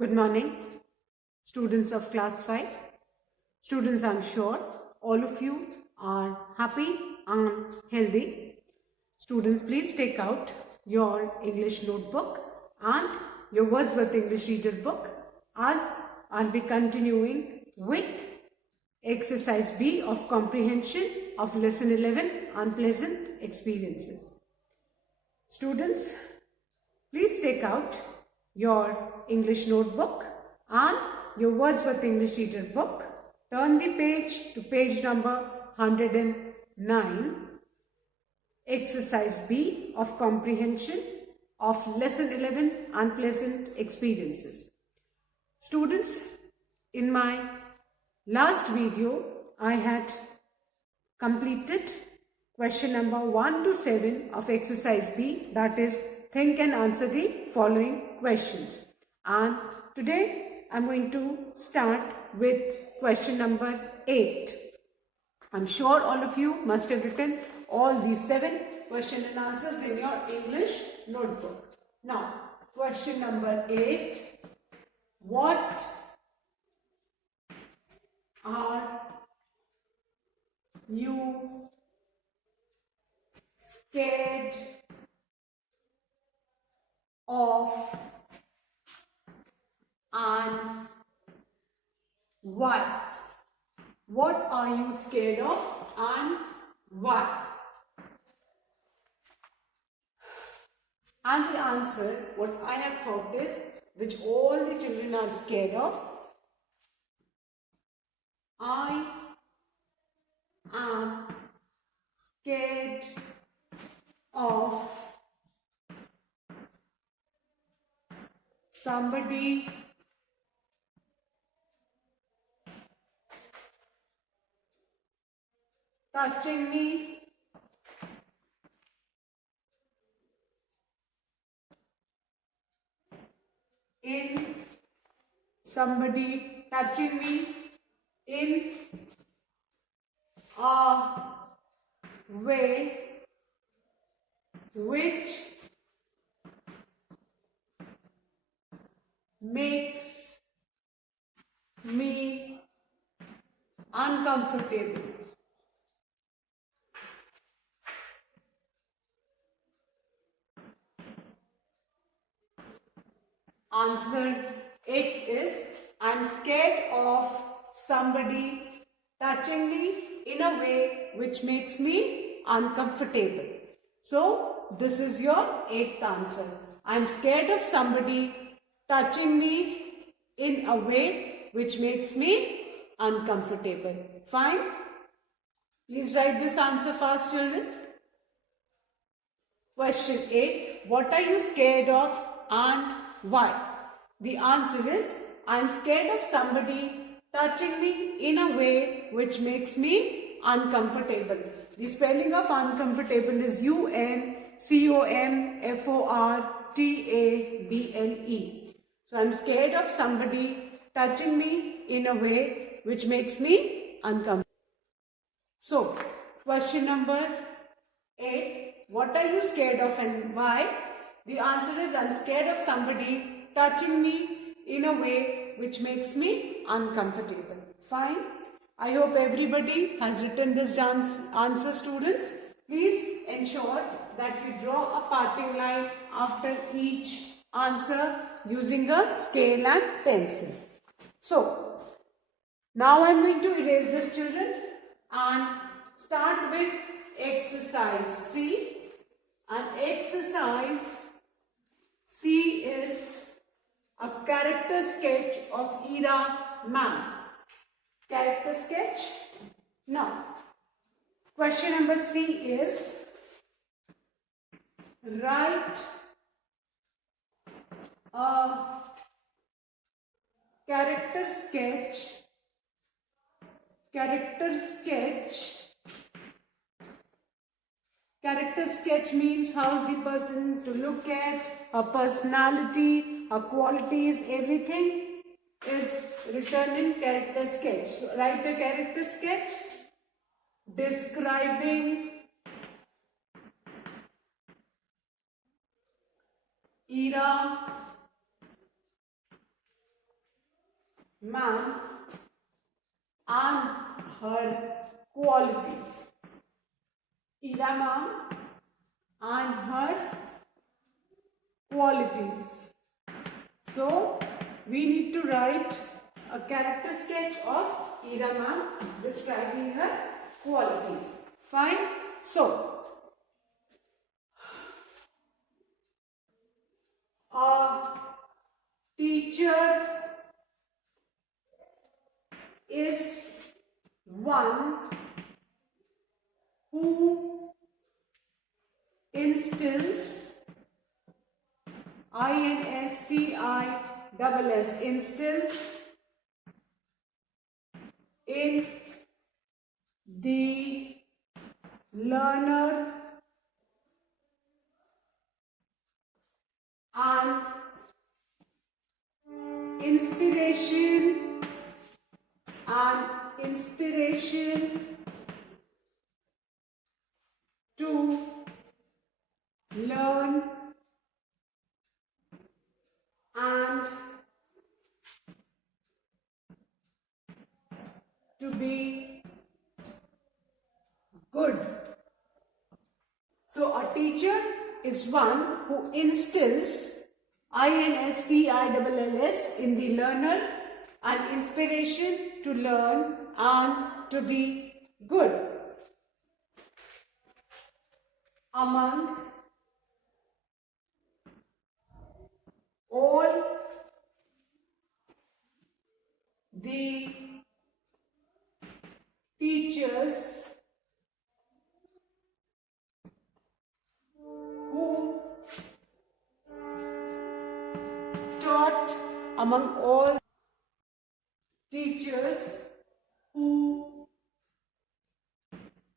Good morning, students of class 5. Students, I'm sure all of you are happy and healthy. Students, please take out your English notebook and your Wordsworth English Reader book as I'll be continuing with exercise B of comprehension of lesson 11, unpleasant experiences. Students, please take out your English notebook and your Wordsworth English Reader book. Turn the page to page number 109. Exercise B of comprehension of lesson 11, unpleasant experiences. Students, in my last video, I had completed question number 1 to 7 of exercise B, that is, think and answer the following questions. And today I'm going to start with question number 8. I'm sure all of you must have written all these 7 question and answers in your English notebook. Now, question number 8. What are you scared of and why? What are you scared of and why? And the answer, what I have thought is, which all the children are scared of, I am scared of somebody touching me in a way which makes me uncomfortable. Answer 8 is, I'm scared of somebody touching me in a way which makes me uncomfortable. So, this is your 8th answer. I'm scared of somebody touching me in a way which makes me uncomfortable. Fine? Please write this answer fast, children. Question 8. What are you scared of and why? The answer is, I'm scared of somebody touching me in a way which makes me uncomfortable. The spelling of uncomfortable is UNCOMFORTABLE. So I'm scared of somebody touching me in a way which makes me uncomfortable. So, question number 8. What are you scared of and why? The answer is, I'm scared of somebody touching me in a way which makes me uncomfortable. Fine. I hope everybody has written this answer, students. Please ensure that you draw a parting line after each answer using a scale and pencil. So, now I am going to erase this, children, and start with exercise C. And exercise C is a character sketch of Ira ma'am. Character sketch. Now, question number C is, write a character sketch. Character sketch means how is the person to look at, her personality, her qualities, everything is written in character sketch. So write a character sketch describing Ira ma'am and her qualities. Ira ma'am and her qualities. So we need to write a character sketch of Ira ma'am describing her qualities. Fine. So a teacher is one who instills, instills, instills in the learner and inspiration to learn and to be good. So a teacher is one who instills, instills in the learner and inspiration to learn and to be good. Among all the teachers who taught, among all teachers who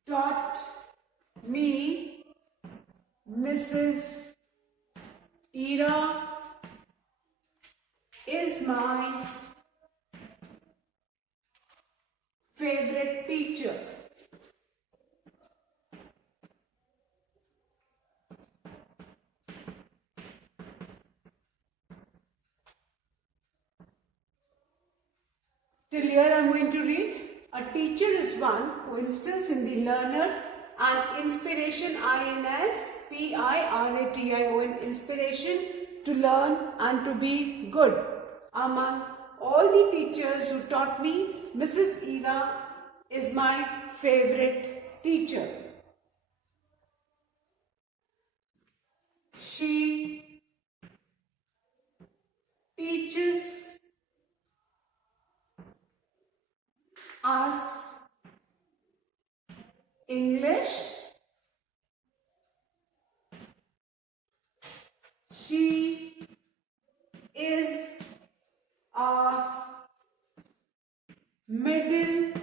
taught me, Mrs. Ira is my favorite teacher. Till here I am going to read. A teacher is one who instills in the learner an inspiration, inspiration, inspiration to learn and to be good. Among all the teachers who taught me, Mrs. Ira is my favorite teacher. She teaches us English. She is a middle-aged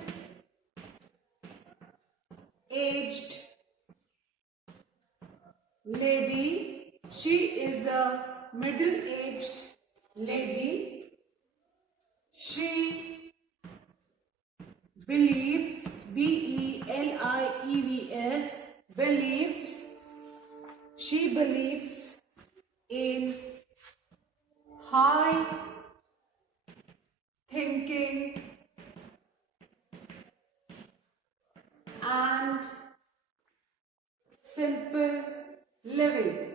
lady. She is a middle-aged lady. She believes, B-E-L-I-E-V-S, believes, she believes in high thinking and simple living.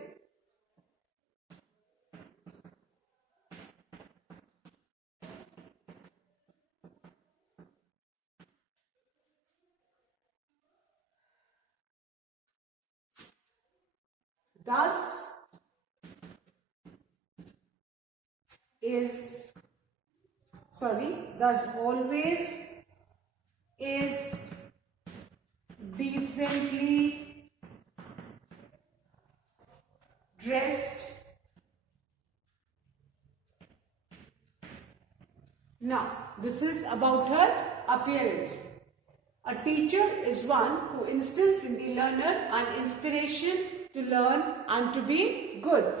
Thus always is decently dressed. Now, this is about her appearance. A teacher is one who instills in the learner an inspiration to learn and to be good.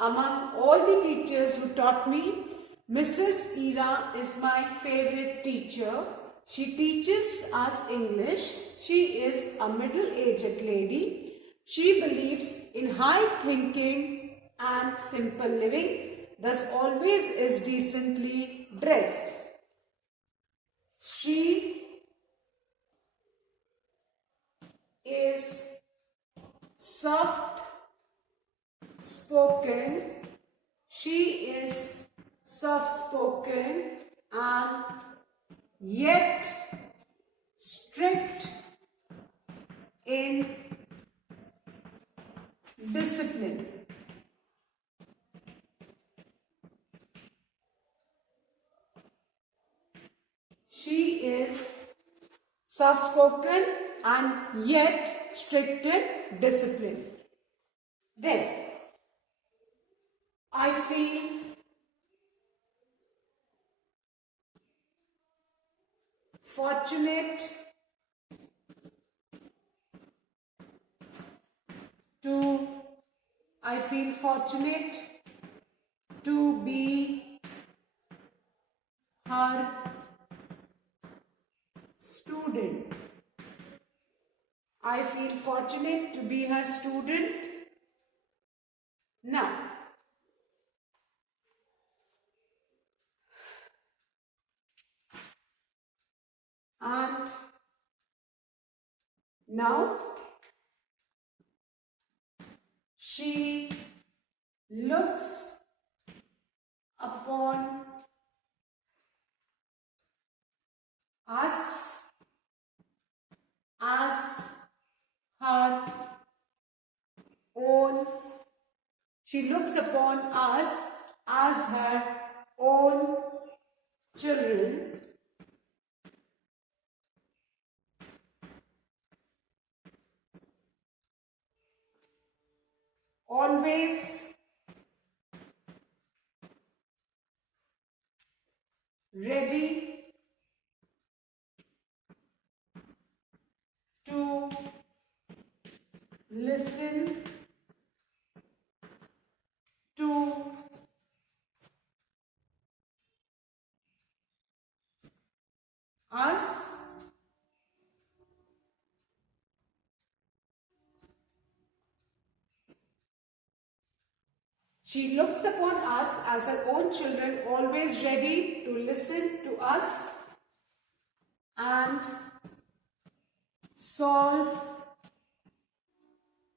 Among all the teachers who taught me, Mrs. Ira is my favorite teacher. She teaches us English. She is a middle-aged lady. She believes in high thinking and simple living, thus always is decently dressed. She is soft spoken. She is soft spoken and yet strict in discipline. She is soft spoken and yet strict in discipline. Then I feel fortunate to be her student. I feel fortunate to be her student. Now, and now she looks upon us as her own. She looks upon us as her own children. Always ready to listen to us. She looks upon us as her own children, always ready to listen to us and solve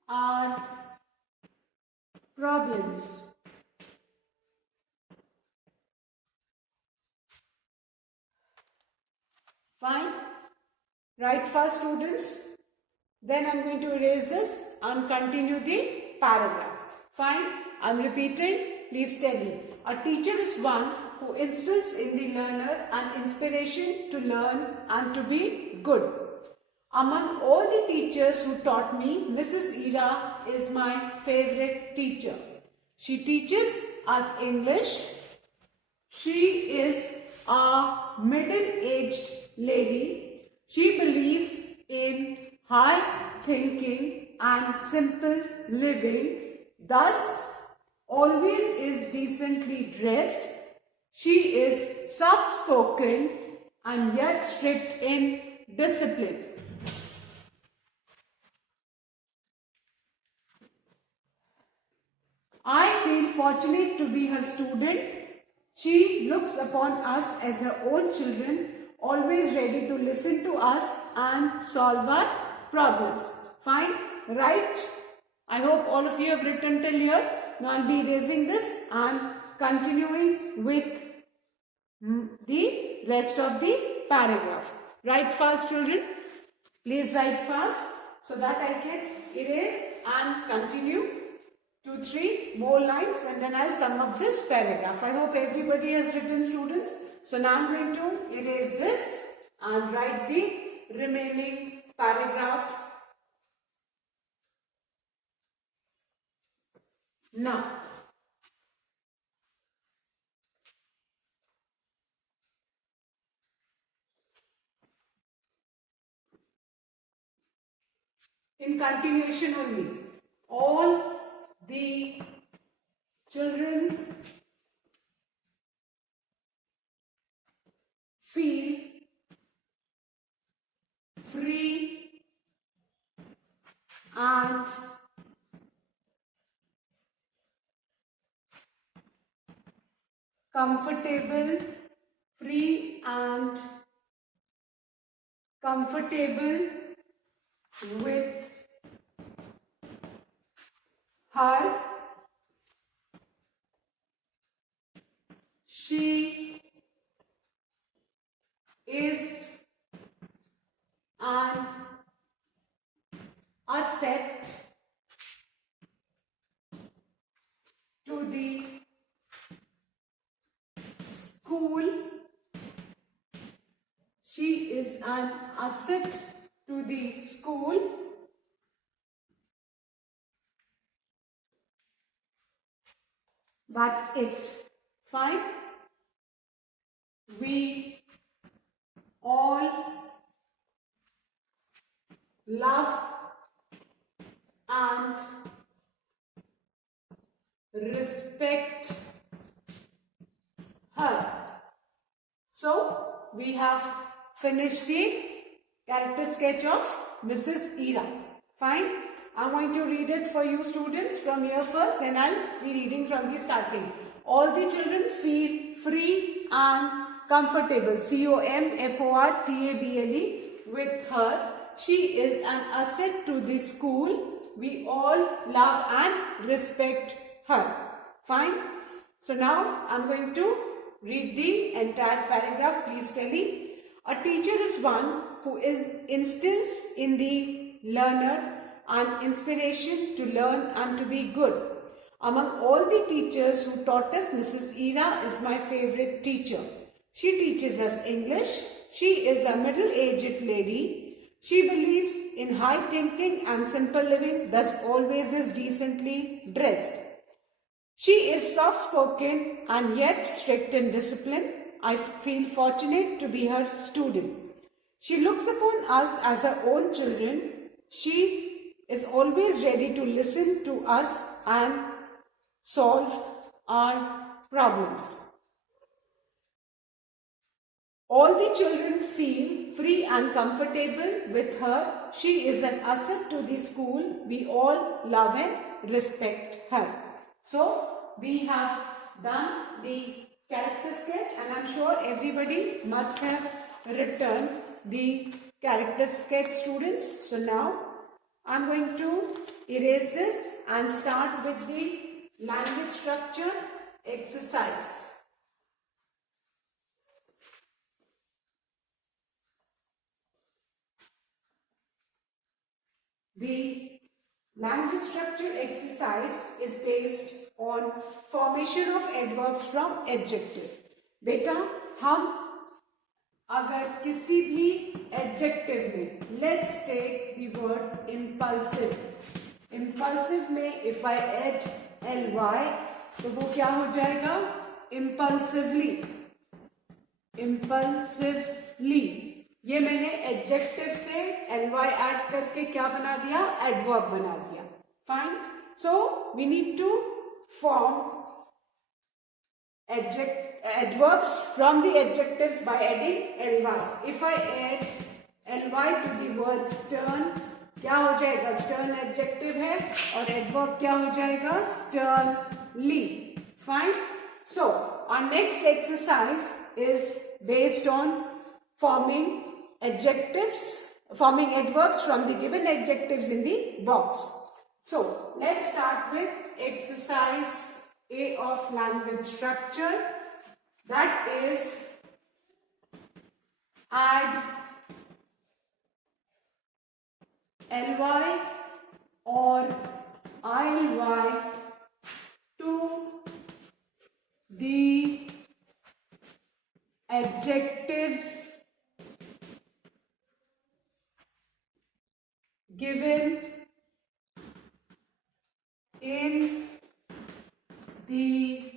our problems. Fine? Right fast, students? Then I'm going to erase this and continue the paragraph. Fine? I'm repeating. Please steady. A teacher is one who instills in the learner an inspiration to learn and to be good. Among all the teachers who taught me, Mrs. Ira is my favorite teacher. She teaches us English. She is a middle-aged lady. She believes in high thinking and simple living. Thus, always is decently dressed. She is soft-spoken and yet strict in discipline. I feel fortunate to be her student. She looks upon us as her own children, always ready to listen to us and solve our problems. Fine? Right? I hope all of you have written till here. Now I'll be erasing this and continuing with the rest of the paragraph. Write fast, children. Please write fast so that I can erase and continue 2-3 more lines and then I'll sum up this paragraph. I hope everybody has written, students. So now I'm going to erase this and write the remaining paragraph. Now, in continuation only, all the children feel free and comfortable, free and comfortable with her. She is an asset to the school. She is an asset to the school. That's it. Fine. We all love and respect her. So, we have finished the character sketch of Mrs. Ira. Fine. I'm going to read it for you students from here first, then I'll be reading from the starting. All the children feel free and comfortable, comfortable, with her. She is an asset to the school. We all love and respect her. Fine. So now I'm going to read the entire paragraph. Please tell me. A teacher is one who instills in the learner an inspiration to learn and to be good. Among all the teachers who taught us, Mrs. Ira is my favorite teacher. She teaches us English. She is a middle-aged lady. She believes in high thinking and simple living, thus always is decently dressed. She is soft-spoken and yet strict in discipline. I feel fortunate to be her student. She looks upon us as her own children. She is always ready to listen to us and solve our problems. All the children feel free and comfortable with her. She is an asset to the school. We all love and respect her. So, we have done the character sketch and I'm sure everybody must have written the character sketch, students. So, now I'm going to erase this and start with the language structure exercise. The language structure exercise is based on formation of adverbs from adjective. बेटा हम अगर किसी भी adjective में, let's take the word impulsive. Impulsive में if I add ly, तो वो क्या हो जाएगा? Impulsively. Impulsively. ये मैंने adjective से ly add करके क्या बना दिया? Adverb बना दिया. Fine. So we need to form adverbs from the adjectives by adding ly. If I add ly to the word stern, क्या हो जाएगा? Stern adjective है और adverb क्या हो जाएगा? Sternly. Fine. So our next exercise is based on forming adverbs from the given adjectives in the box. So let's start with exercise A of language structure. That is add ly or ily to the adjectives given in the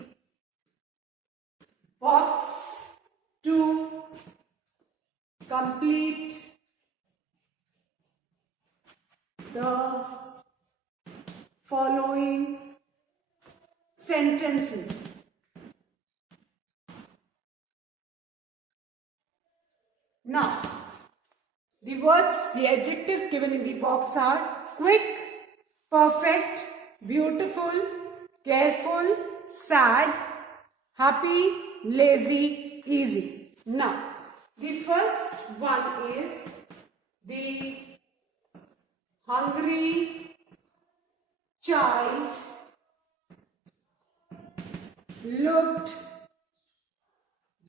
box to complete the following sentences. Now, the adjectives given in the box are quick, perfect, beautiful, careful, sad, happy, lazy, easy. Now, the first one is The hungry child looked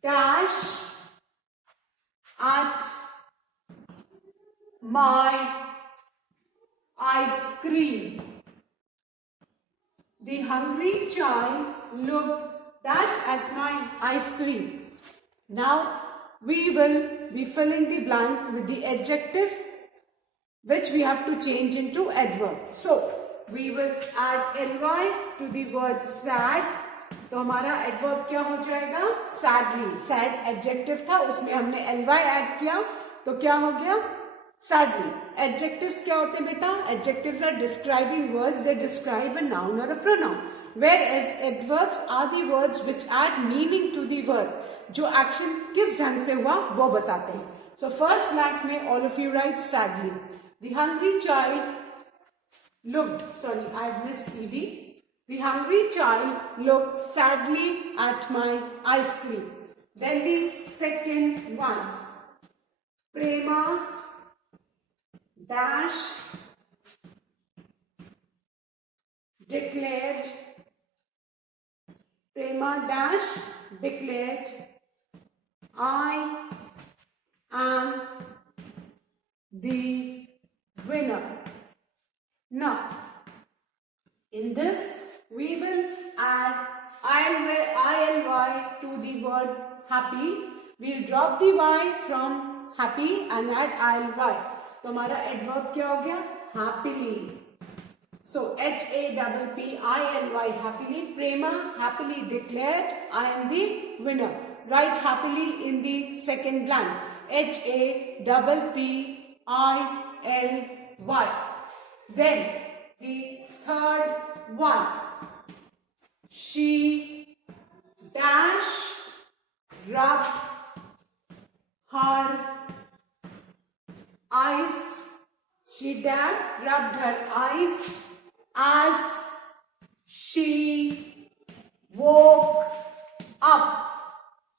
dash at my ice cream. The hungry child looked dash at my ice cream. Now we will be filling the blank with the adjective which we have to change into adverb. So we will add ly to the word sad. तो हमारा adverb क्या हो जाएगा? Sadly. Sad adjective था, उसमें हमने ly add किया, तो क्या हो गया? Sadly. Adjectives क्या होते हैं बेटा? Adjectives are describing words. They describe a noun or a pronoun. Whereas adverbs are the words which add meaning to the word. जो action किस ढंग से हुआ वो बताते हैं. So first blank में all of you write sadly. The hungry child looked, sorry, I've missed ed. The hungry child looked sadly at my ice cream. Then the second one. Prema dash declared. Prema dash declared, I am the winner. Now, in this, we will add ILY to the word happy. We'll drop the Y from happy and add ILY. तो हमारा adverb क्या हो गया? Happily. So HAPPY happily. Prema happily declared, I am the winner. Write happily in the second blank. HAPPYLY. Then the third one. She dash rubbed her eyes. She rubbed her eyes as she woke up.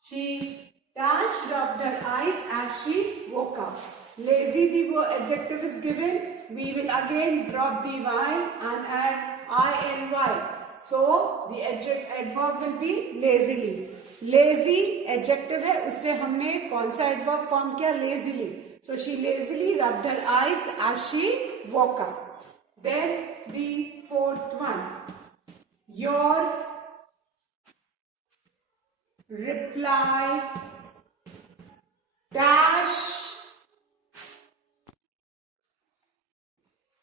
She rubbed her eyes as she woke up. Lazy, the adjective is given. We will again drop the Y and add ILY. So the adverb will be lazily. Lazy adjective है, उससे हमने कौन सा adverb form किया? Lazily. So she lazily rubbed her eyes as she woke up. Then the fourth one. Your reply dash.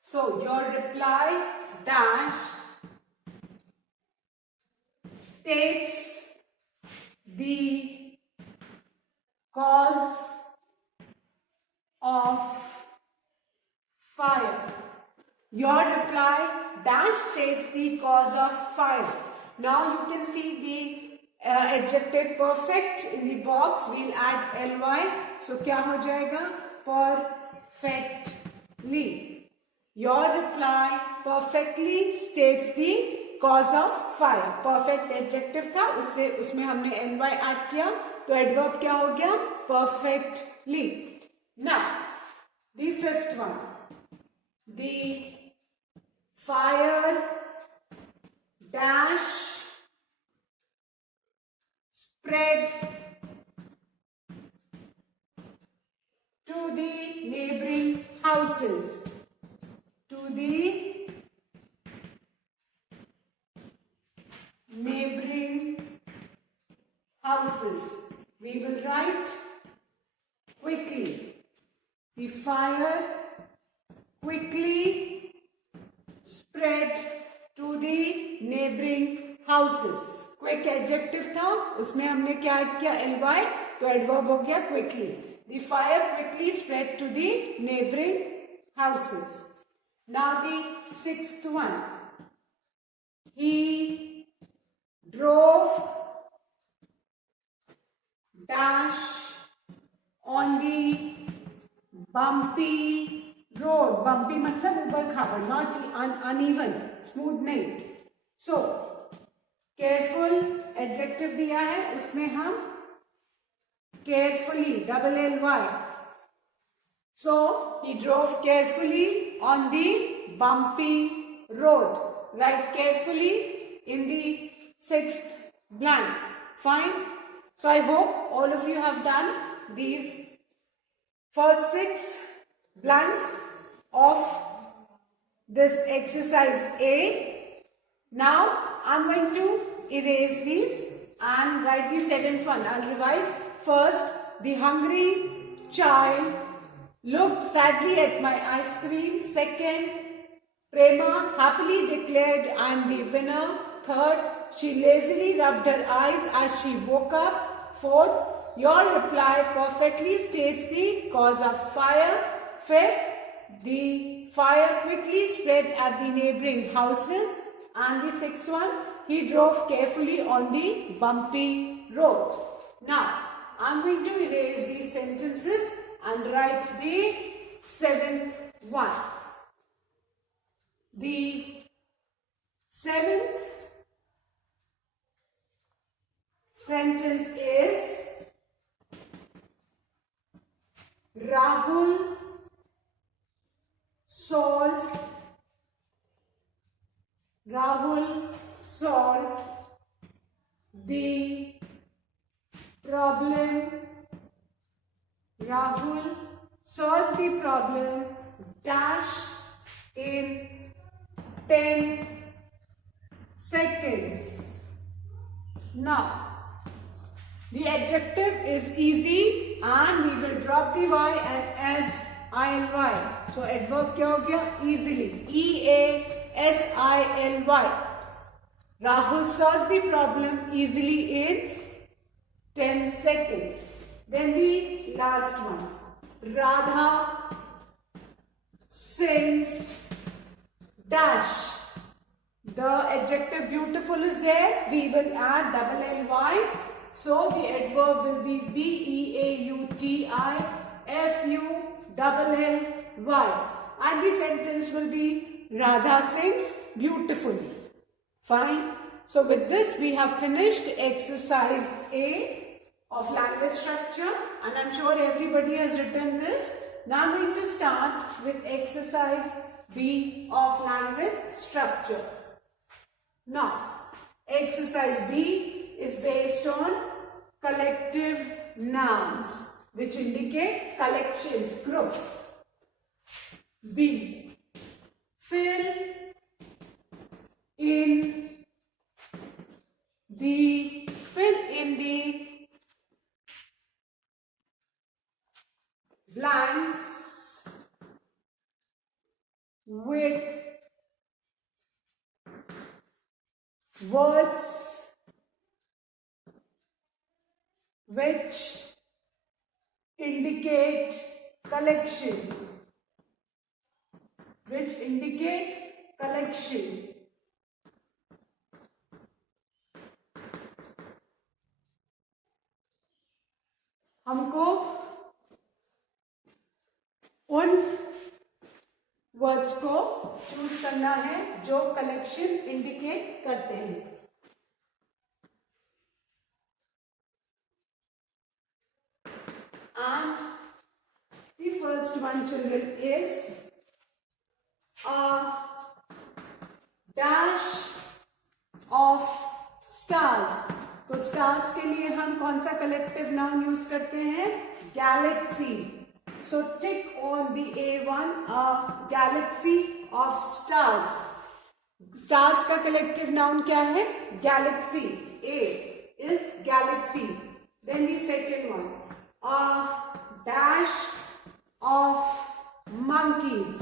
So your reply dash states the cause of fire. Your reply dash states the cause of fire. Now you can see the adjective perfect in the box. We'll add ly. So क्या हो जाएगा? Perfectly. Your reply perfectly states the cause of fire. Perfect adjective था, उसमें हमने ly add किया, तो adverb क्या हो गया? Perfectly. Now, the fifth one. The fire dash spread to the neighboring houses. To the neighboring houses. We will write quickly. The fire quickly spread to the neighboring houses. Quick adjective था, उसमें हमने क्या add किया? ly, तो adverb हो गया quickly. The fire quickly spread to the neighboring houses. Now the sixth one. He drove dash on the bumpy road. Bumpy मतलब ऊबड़ खाबड़, not uneven, smooth नहीं. So careful adjective दिया है, उसमें हम carefully ly So he drove carefully on the bumpy road. Write carefully in the sixth blank. Fine. So I hope all of you have done these first 6 blanks of this exercise A. Now I'm going to erase these and write the 7th one. I'll revise. First, the hungry child looked sadly at my ice cream. Second, Prema happily declared I am the winner. Third, she lazily rubbed her eyes as she woke up. Fourth, your reply perfectly states the cause of fire. Fifth, the fire quickly spread at the neighboring houses. And the 6th one, he drove carefully on the bumpy road. Now, I am going to erase these sentences and write the 7th one. The 7th sentence is Rahul solved the problem. Rahul solved the problem dash in 10 seconds. Now, the adjective is easy and we will drop the y and add ILY. So, adverb क्या हो गया? Easily. EASILY. Rahul solved the problem easily in 10 seconds. Then the last one. Radha sings dash. The adjective beautiful is there. We will add double ly. So the adverb will be BEAUTIFULLY. And the sentence will be Radha sings beautifully. Fine. So with this we have finished exercise A of language structure, and I'm sure everybody has written this. Now I'm going to start with exercise B of language structure. Now, exercise B is based on collective nouns which indicate collections, groups. B. Fill in the blanks with words which indicate collection. हमको उन words को choose करना है जो collection indicate करते हैं. And the first one, children, is a dash of stars. तो stars के लिए हम कौन सा कलेक्टिव नाउन यूज करते हैं? Galaxy. So tick on the A1, a galaxy of stars. Stars का कलेक्टिव नाउन क्या है? Galaxy. A is galaxy. Then the second one, a dash of monkeys.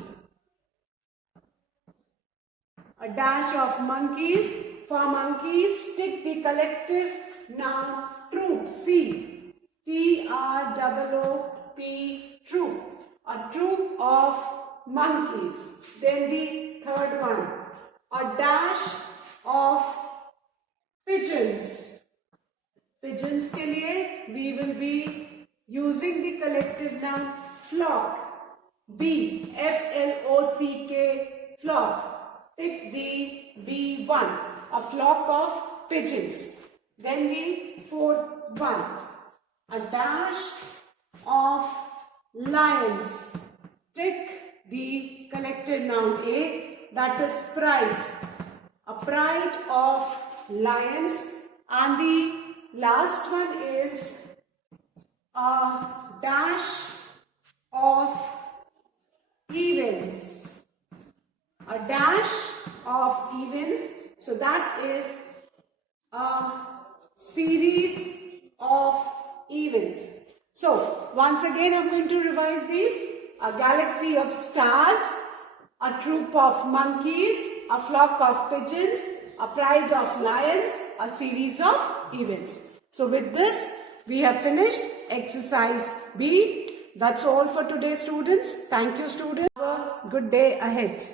A dash of monkeys. For monkeys, stick the collective noun troop. C. TROOP. Troop. A troop of monkeys. Then the third one, a dash of pigeons. Pigeons के लिए we will be using the collective noun flock. B. FLOCK. Flock. Tick the B1. A flock of pigeons. Then the fourth one, a dash of lions. Tick the collected noun A, that is pride. A pride of lions. And the last one is a dash of events. A dash of events. So that is a series of events. So once again I'm going to revise these. A galaxy of stars, a troop of monkeys, a flock of pigeons, a pride of lions, a series of events. So with this we have finished exercise B. That's all for today, students. Thank you, students. Have a good day ahead.